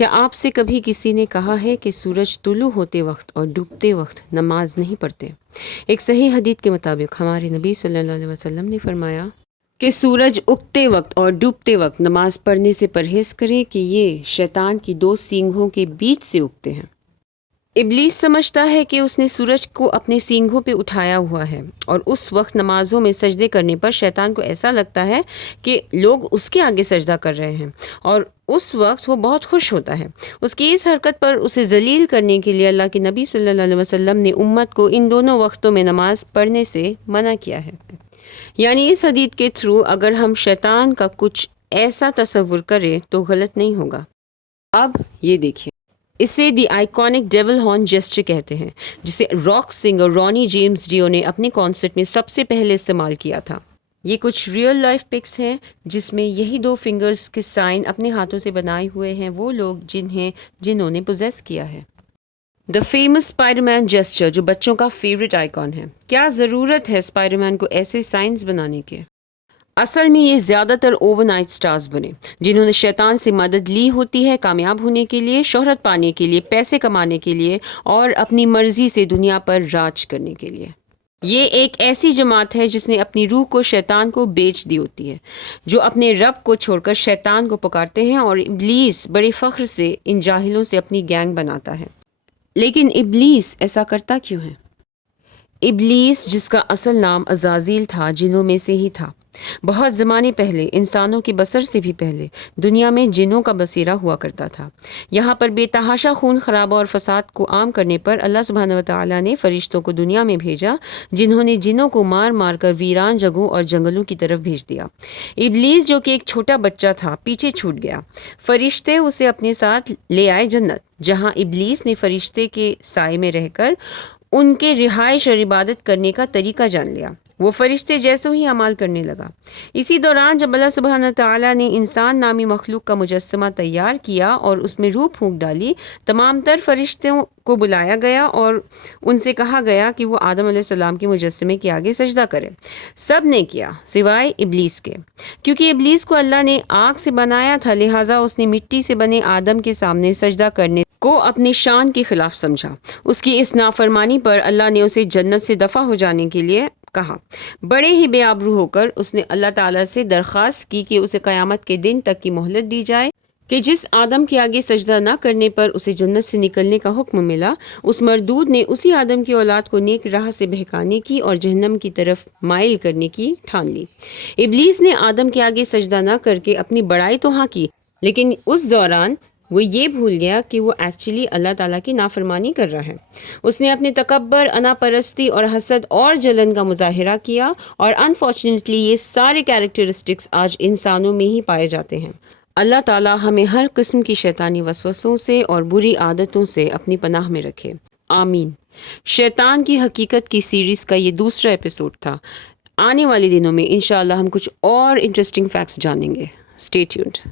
کیا آپ سے کبھی کسی نے کہا ہے کہ سورج طلوع ہوتے وقت اور ڈوبتے وقت نماز نہیں پڑھتے؟ ایک صحیح حدیث کے مطابق ہمارے نبی صلی اللہ علیہ وسلم نے فرمایا کہ سورج اگتے وقت اور ڈوبتے وقت نماز پڑھنے سے پرہیز کریں کہ یہ شیطان کی دو سینگوں کے بیچ سے اگتے ہیں۔ ابلیس سمجھتا ہے کہ اس نے سورج کو اپنے سینگوں پہ اٹھایا ہوا ہے، اور اس وقت نمازوں میں سجدے کرنے پر شیطان کو ایسا لگتا ہے کہ لوگ اس کے آگے سجدہ کر رہے ہیں، اور اس وقت وہ بہت خوش ہوتا ہے۔ اس کی اس حرکت پر اسے ذلیل کرنے کے لیے اللہ کے نبی صلی اللہ علیہ وسلم نے امت کو ان دونوں وقتوں میں نماز پڑھنے سے منع کیا ہے۔ یعنی اس حدیث کے تھرو اگر ہم شیطان کا کچھ ایسا تصور کریں تو غلط نہیں ہوگا۔ اب یہ دیکھیں، اسے دی آئیکونک ڈیول ہارن جیسچر کہتے ہیں، جسے راک سنگر رونی جیمز ڈیو نے اپنے کنسرٹ میں سب سے پہلے استعمال کیا تھا۔ یہ کچھ ریئل لائف پکس ہیں جس میں یہی دو فنگرز کے سائن اپنے ہاتھوں سے بنائے ہوئے ہیں وہ لوگ جنہوں نے پوزیس کیا ہے۔ The famous Spider-Man gesture جو بچوں کا فیوریٹ آئیکن ہے۔ کیا ضرورت ہے اسپائڈر مین کو ایسے سائنس بنانے کے؟ اصل میں یہ زیادہ تر اوور نائٹ سٹارز بنے جنہوں نے شیطان سے مدد لی ہوتی ہے کامیاب ہونے کے لیے، شہرت پانے کے لیے، پیسے کمانے کے لیے اور اپنی مرضی سے دنیا پر راج کرنے کے لیے۔ یہ ایک ایسی جماعت ہے جس نے اپنی روح کو شیطان کو بیچ دی ہوتی ہے، جو اپنے رب کو چھوڑ کر شیطان کو پکارتے ہیں، اور ابلیس بڑے فخر سے ان جاہلوں سے اپنی گینگ بناتا ہے۔ لیکن ابلیس ایسا کرتا کیوں ہے؟ ابلیس جس کا اصل نام عزازیل تھا، جنوں میں سے ہی تھا۔ بہت زمانے پہلے، انسانوں کی بسر سے بھی پہلے، دنیا میں جنوں کا بسیرا ہوا کرتا تھا۔ یہاں پر بے تحاشا خون خرابہ اور فساد کو عام کرنے پر اللہ سبحانہ وتعالیٰ نے فرشتوں کو دنیا میں بھیجا، جنہوں نے جنوں کو مار مار کر ویران جگہوں اور جنگلوں کی طرف بھیج دیا۔ ابلیس جو کہ ایک چھوٹا بچہ تھا، پیچھے چھوٹ گیا۔ فرشتے اسے اپنے ساتھ لے آئے جنت، جہاں ابلیس نے فرشتے کے سائے میں رہ کر ان کے رہائش اور عبادت کرنے کا طریقہ جان لیا۔ وہ فرشتے جیسوں ہی عمل کرنے لگا۔ اسی دوران جب اللہ سبحانہ تعالیٰ نے انسان نامی مخلوق کا مجسمہ تیار کیا اور اس میں روح پھونک ڈالی، تمام تر فرشتوں کو بلایا گیا اور ان سے کہا گیا کہ وہ آدم علیہ السلام کے مجسمے کے آگے سجدہ کرے۔ سب نے کیا سوائے ابلیس کے، کیونکہ ابلیس کو اللہ نے آگ سے بنایا تھا، لہٰذا اس نے مٹی سے بنے آدم کے سامنے سجدہ کرنے کو اپنی شان کے خلاف سمجھا۔ اس کی اس نافرمانی پر اللہ نے اسے جنت سے دفع ہو جانے کے لیے کہا۔ بڑے ہی بے آبرو ہو کر اس نے اللہ تعالیٰ سے درخواست کی کہ اسے قیامت کے دن تک کی مہلت دی جائے کہ جس آدم کے آگے سجدہ نہ کرنے پر اسے جنت سے نکلنے کا حکم ملا، اس مردود نے اسی آدم کی اولاد کو نیک راہ سے بہکانے کی اور جہنم کی طرف مائل کرنے کی ٹھان لی۔ ابلیس نے آدم کے آگے سجدہ نہ کر کے اپنی بڑائی تو ہاں کی، لیکن اس دوران وہ یہ بھول گیا کہ وہ ایکچولی اللہ تعالیٰ کی نافرمانی کر رہا ہے۔ اس نے اپنے تکبر، انا پرستی اور حسد اور جلن کا مظاہرہ کیا، اور انفارچونیٹلی یہ سارے کیریکٹرسٹکس آج انسانوں میں ہی پائے جاتے ہیں۔ اللہ تعالیٰ ہمیں ہر قسم کی شیطانی وسوسوں سے اور بری عادتوں سے اپنی پناہ میں رکھے، آمین۔ شیطان کی حقیقت کی سیریز کا یہ دوسرا ایپیسوڈ تھا۔ آنے والے دنوں میں انشاءاللہ ہم کچھ اور انٹرسٹنگ فیکٹس جانیں گے۔ Stay tuned.